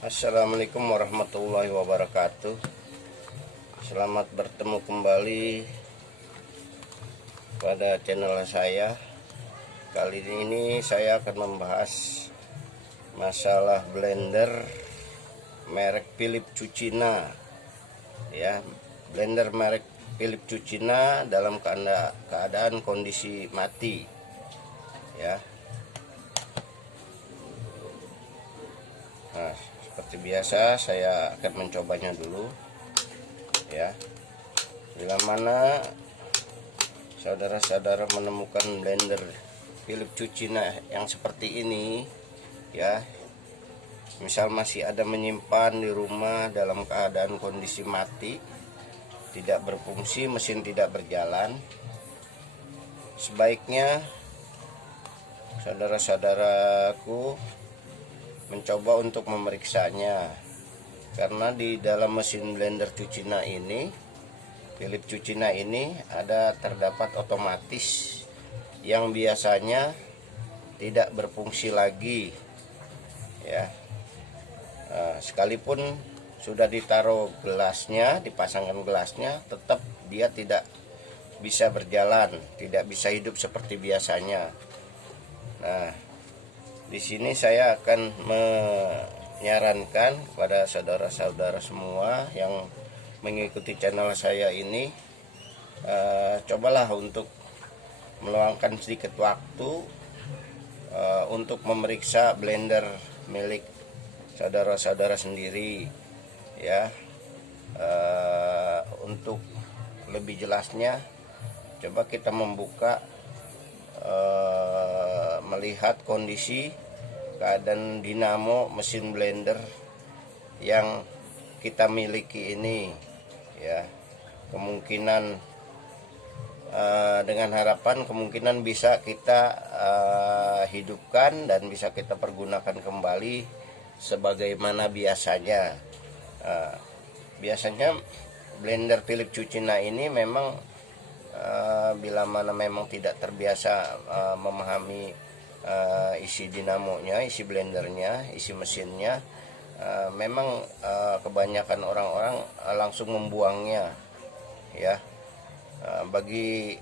Assalamualaikum warahmatullahi wabarakatuh. Selamat bertemu kembali pada channel saya. Kali ini saya akan membahas masalah blender merek Philips Cucina. Ya, blender merek Philips Cucina dalam keadaan kondisi mati. Ya. Nah, seperti biasa saya akan mencobanya dulu ya. Bila mana saudara-saudara menemukan blender Philips Cucina yang seperti ini ya, misal masih ada menyimpan di rumah dalam keadaan kondisi mati, tidak berfungsi, mesin tidak berjalan, sebaiknya saudara-saudaraku mencoba untuk memeriksanya, karena di dalam mesin blender Cucina ini, Philips Cucina ini terdapat otomatis yang biasanya tidak berfungsi lagi ya. Sekalipun sudah ditaruh gelasnya, dipasangkan gelasnya, tetap dia tidak bisa berjalan, tidak bisa hidup seperti biasanya. Nah, di sini saya akan menyarankan kepada saudara-saudara semua yang mengikuti channel saya ini, cobalah untuk meluangkan sedikit waktu untuk memeriksa blender milik saudara-saudara sendiri ya. Untuk lebih jelasnya, coba kita membuka, melihat kondisi keadaan dinamo mesin blender yang kita miliki ini ya. Kemungkinan dengan harapan kemungkinan bisa kita hidupkan dan bisa kita pergunakan kembali sebagaimana biasanya. Biasanya blender Philips Cucina ini memang bila mana memang tidak terbiasa memahami isi dinamonya, isi blendernya, isi mesinnya, memang kebanyakan orang-orang langsung membuangnya ya. Bagi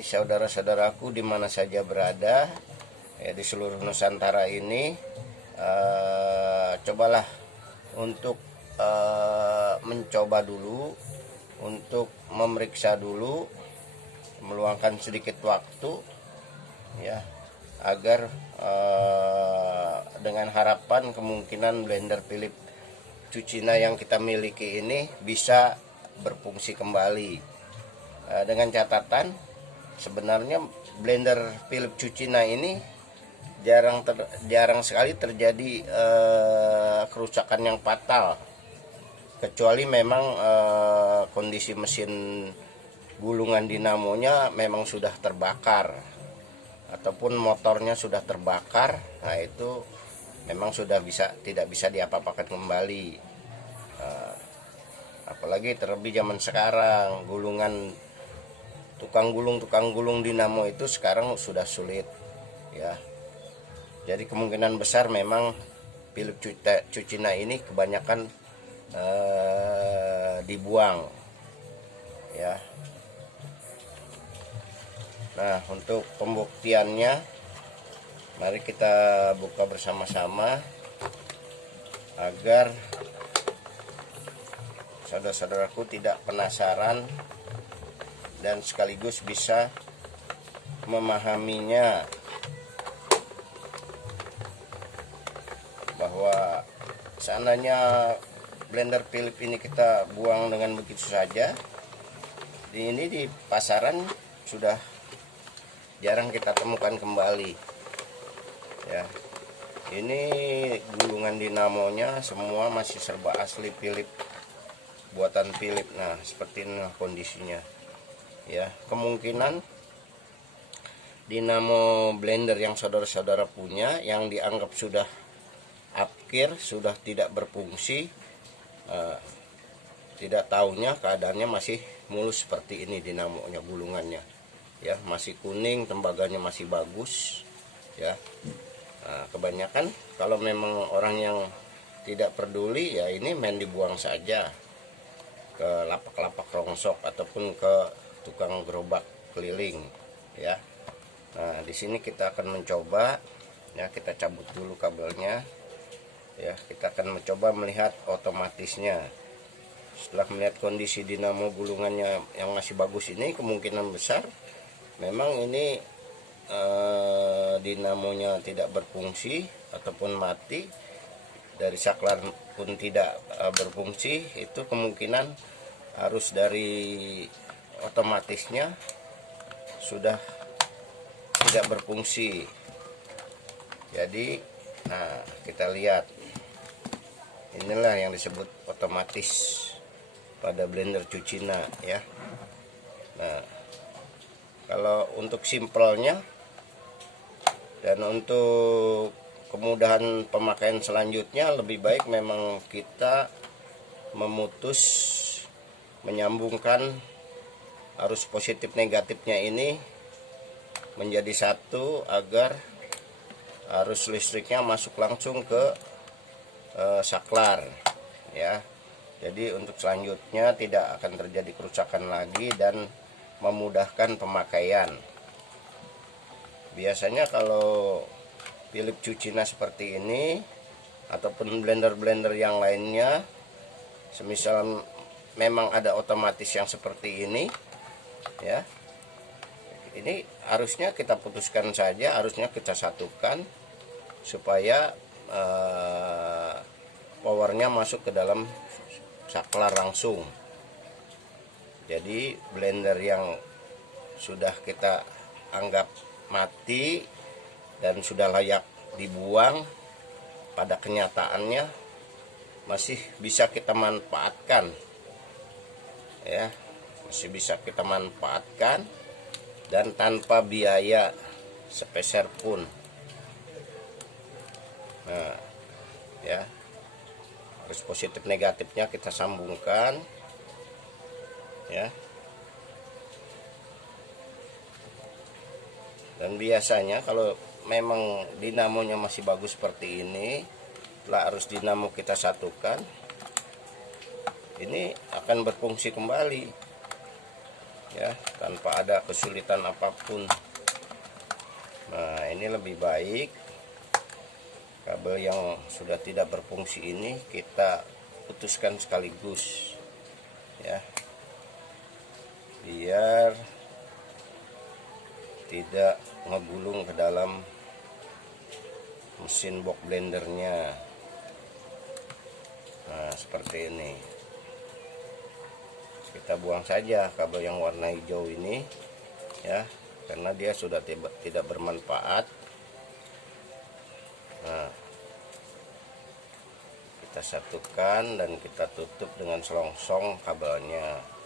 saudara-saudaraku di mana saja berada ya di seluruh Nusantara ini, cobalah untuk mencoba dulu, untuk memeriksa dulu, meluangkan sedikit waktu ya, agar dengan harapan kemungkinan blender Philips Cucina yang kita miliki ini bisa berfungsi kembali. Dengan catatan, sebenarnya blender Philips Cucina ini jarang sekali terjadi kerusakan yang fatal, kecuali memang kondisi mesin gulungan dinamonya memang sudah terbakar ataupun motornya sudah terbakar. Nah, itu memang tidak bisa diapa-apakan kembali. Apalagi terlebih zaman sekarang, tukang gulung dinamo itu sekarang sudah sulit ya. Jadi kemungkinan besar memang Philips Cucina ini kebanyakan dibuang ya. Nah, untuk pembuktiannya, mari kita buka bersama-sama agar saudara-saudaraku tidak penasaran dan sekaligus bisa memahaminya, bahwa seandainya blender Philips ini kita buang dengan begitu saja, ini di pasaran sudah jarang kita temukan kembali ya. Ini gulungan dinamonya semua masih serba asli Philips, buatan Philips. Nah, seperti ini kondisinya ya. Kemungkinan dinamo blender yang saudara-saudara punya yang dianggap sudah akhir, sudah tidak berfungsi, tidak tahunya keadaannya masih mulus seperti ini dinamonya, gulungannya ya, masih kuning, tembaganya masih bagus ya. Nah, kebanyakan kalau memang orang yang tidak peduli ya ini main dibuang saja ke lapak-lapak rongsok ataupun ke tukang gerobak keliling ya. Nah, di sini kita akan mencoba ya, kita cabut dulu kabelnya ya, kita akan mencoba melihat otomatisnya. Setelah melihat kondisi dinamo gulungannya yang masih bagus ini, kemungkinan besar memang ini dinamonya tidak berfungsi ataupun mati, dari saklar pun tidak berfungsi. Itu kemungkinan arus dari otomatisnya sudah tidak berfungsi. Jadi nah, kita lihat, inilah yang disebut otomatis pada blender Cucina ya. Nah, kalau untuk simpelnya dan untuk kemudahan pemakaian selanjutnya, lebih baik memang kita menyambungkan arus positif negatifnya ini menjadi satu agar arus listriknya masuk langsung ke saklar ya. Jadi untuk selanjutnya tidak akan terjadi kerusakan lagi dan memudahkan pemakaian. Biasanya kalau Philips Cucina seperti ini ataupun blender-blender yang lainnya, semisal memang ada otomatis yang seperti ini ya, ini arusnya kita putuskan saja, arusnya kita satukan supaya powernya masuk ke dalam saklar langsung. Jadi blender yang sudah kita anggap mati dan sudah layak dibuang, pada kenyataannya masih bisa kita manfaatkan ya, masih bisa kita manfaatkan dan tanpa biaya sepeser pun. Nah ya, arus positif negatifnya kita sambungkan ya. Dan biasanya kalau memang dinamonya masih bagus seperti ini, setelah arus dinamo kita satukan, ini akan berfungsi kembali ya, tanpa ada kesulitan apapun. Nah, ini lebih baik kabel yang sudah tidak berfungsi ini kita putuskan sekaligus ya, biar tidak ngegulung ke dalam mesin box blendernya. Nah, seperti ini. Kita buang saja kabel yang warna hijau ini ya, karena dia sudah tidak bermanfaat. Nah, kita satukan dan kita tutup dengan selongsong kabelnya.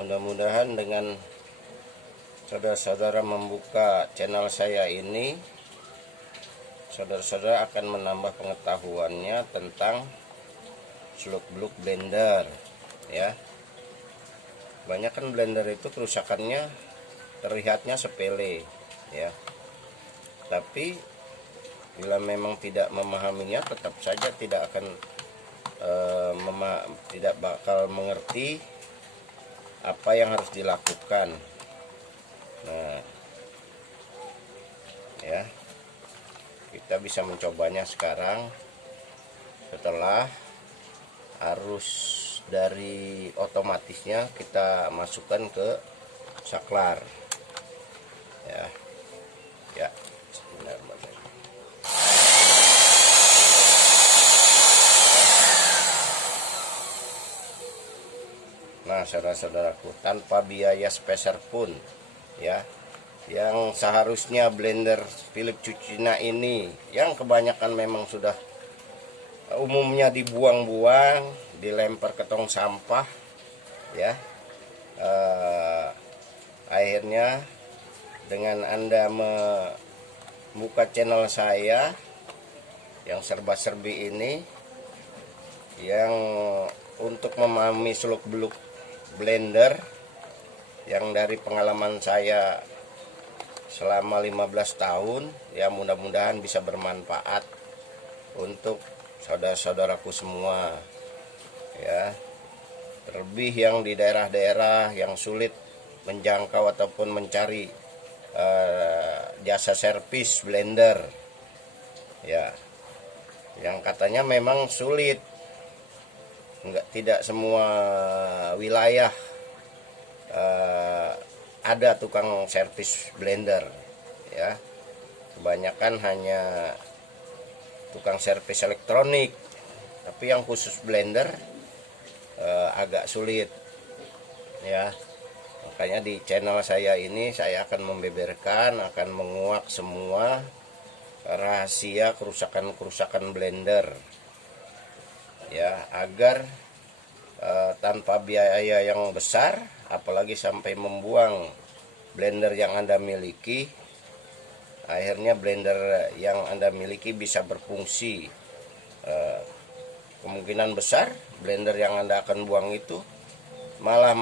Mudah-mudahan dengan saudara-saudara membuka channel saya ini, saudara-saudara akan menambah pengetahuannya tentang seluk-beluk blender ya. Banyak kan blender itu kerusakannya terlihatnya sepele ya, tapi bila memang tidak memahaminya, tetap saja tidak akan tidak bakal mengerti apa yang harus dilakukan. Nah ya, kita bisa mencobanya sekarang setelah arus dari otomatisnya kita masukkan ke saklar ya. Ya, benar. Nah, saudara-saudaraku, tanpa biaya sepeser pun ya, yang seharusnya blender Philips Cucina ini yang kebanyakan memang sudah umumnya dibuang-buang, dilempar ke tong sampah ya. Akhirnya dengan Anda membuka channel saya yang serba-serbi ini, yang untuk memahami seluk-beluk blender, yang dari pengalaman saya selama 15 tahun, ya mudah-mudahan bisa bermanfaat untuk saudara-saudaraku semua, ya. Terlebih yang di daerah-daerah yang sulit menjangkau ataupun mencari jasa servis blender, ya, yang katanya memang sulit. Tidak semua wilayah ada tukang servis blender, ya. Kebanyakan hanya tukang servis elektronik, tapi yang khusus blender agak sulit, ya. Makanya di channel saya ini saya akan membeberkan, akan menguak semua rahasia kerusakan blender, ya, agar tanpa biaya yang besar, apalagi sampai membuang blender yang Anda miliki, akhirnya blender yang Anda miliki bisa berfungsi. Kemungkinan besar blender yang Anda akan buang itu malah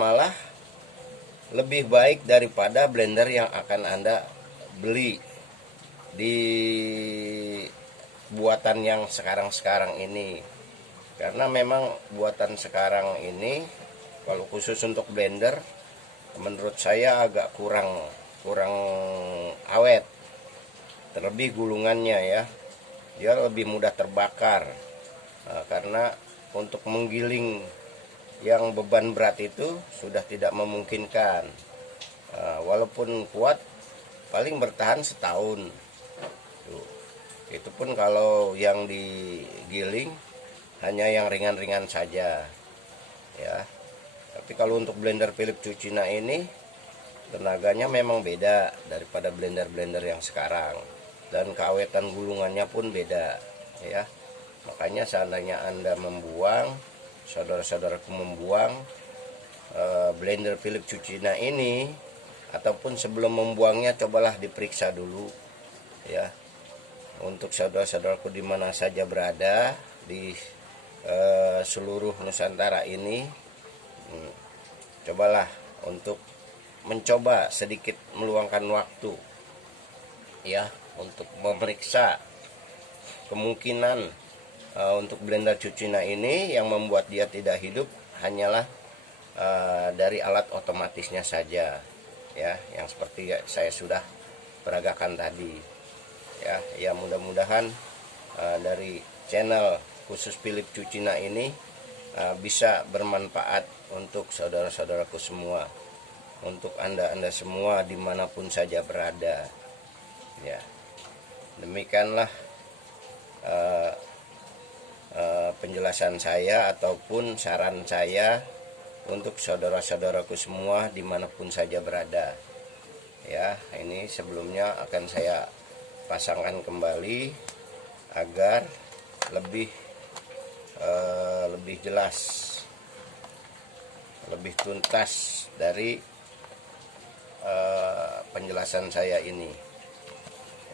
lebih baik daripada blender yang akan Anda beli di buatan yang sekarang ini. Karena memang buatan sekarang ini, kalau khusus untuk blender, menurut saya agak kurang awet. Terlebih gulungannya, ya, dia lebih mudah terbakar. Karena untuk menggiling yang beban berat itu sudah tidak memungkinkan. Walaupun kuat, paling bertahan setahun. Itu pun kalau yang digiling hanya yang ringan-ringan saja, ya. Tapi kalau untuk blender Philips Cucina ini, tenaganya memang beda daripada blender-blender yang sekarang, dan keawetan gulungannya pun beda, ya. Makanya seandainya Anda membuang, saudara-saudaraku membuang blender Philips Cucina ini, ataupun sebelum membuangnya cobalah diperiksa dulu, ya. Untuk saudara-saudaraku di mana saja berada di seluruh Nusantara ini, cobalah untuk mencoba sedikit meluangkan waktu, ya, untuk memeriksa kemungkinan untuk blender Cucina ini yang membuat dia tidak hidup hanyalah dari alat otomatisnya saja, ya, yang seperti saya sudah peragakan tadi, ya. Mudah-mudahan dari channel khusus Philips Cucina ini bisa bermanfaat untuk saudara-saudaraku semua, untuk anda semua dimanapun saja berada, ya. Demikianlah penjelasan saya ataupun saran saya untuk saudara-saudaraku semua dimanapun saja berada, ya. Ini sebelumnya akan saya pasangkan kembali agar lebih jelas, lebih tuntas dari penjelasan saya ini,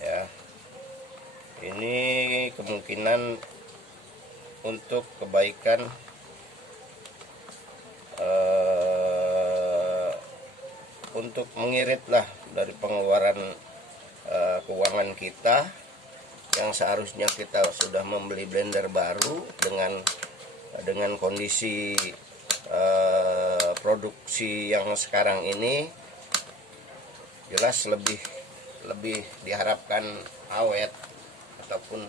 ya. Ini kemungkinan untuk kebaikan untuk mengiritlah dari pengeluaran keuangan kita, yang seharusnya kita sudah membeli blender baru dengan kondisi produksi yang sekarang ini, jelas lebih diharapkan awet ataupun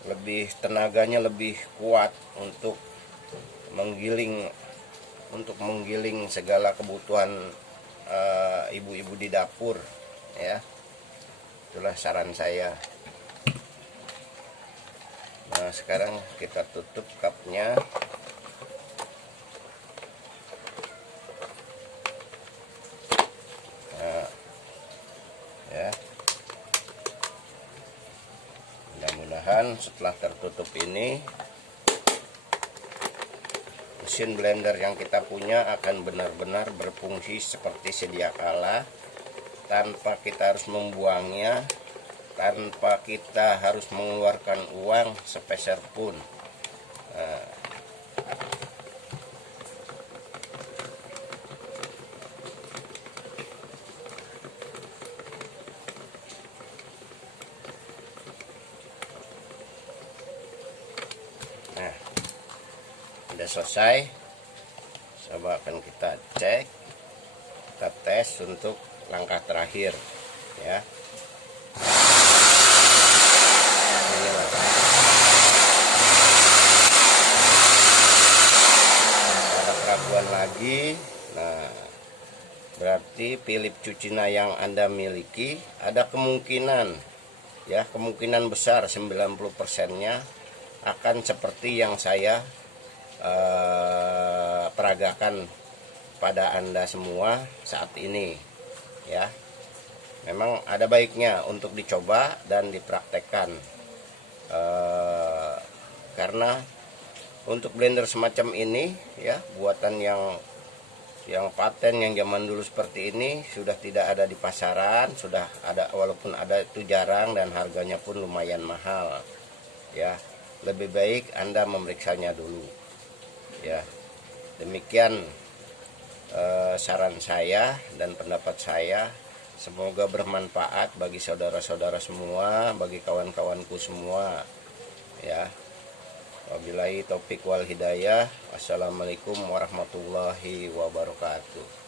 lebih tenaganya lebih kuat untuk menggiling segala kebutuhan ibu-ibu di dapur, ya. Itulah saran saya. Nah, sekarang kita tutup cupnya. Nah, ya. Mudah-mudahan setelah tertutup ini, mesin blender yang kita punya akan benar-benar berfungsi seperti sedia kala, tanpa kita harus membuangnya, tanpa kita harus mengeluarkan uang sepeser pun. Nah, udah selesai. Coba akan kita cek, kita tes untuk langkah terakhir ya. Inilah. Ada keraguan lagi. Nah, berarti Philips Cucina yang Anda miliki ada kemungkinan ya, kemungkinan besar 90%-nya akan seperti yang saya peragakan pada Anda semua saat ini ya. Memang ada baiknya untuk dicoba dan dipraktekkan, karena untuk blender semacam ini ya, buatan yang paten yang zaman dulu seperti ini sudah tidak ada di pasaran. Sudah ada, walaupun ada itu jarang dan harganya pun lumayan mahal ya. Lebih baik Anda memeriksanya dulu ya. Demikian saran saya dan pendapat saya. Semoga bermanfaat bagi saudara-saudara semua, bagi kawan-kawanku semua ya. Wabillahi taufik wal hidayah. Wassalamualaikum warahmatullahi wabarakatuh.